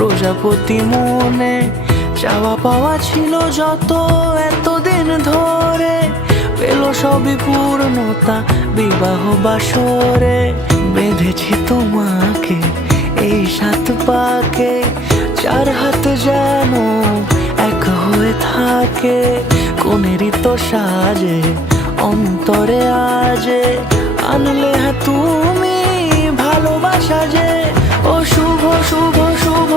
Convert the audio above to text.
প্রজাপতি মনে চাওয়া পাওয়া ছিল যত এতদিন ধরে, পেল সবই পূর্ণতা বিবাহ বাসরে। বেঁধেছি তোমাকে এই 7 পাকে, 4 হাত যেন এক হয়ে থাকে। কোনেরই তো সাজে অন্তরে আজে আনলে হ্যাঁ তুমি ভালোবাসা যে। ও শুভ শুভ শুভ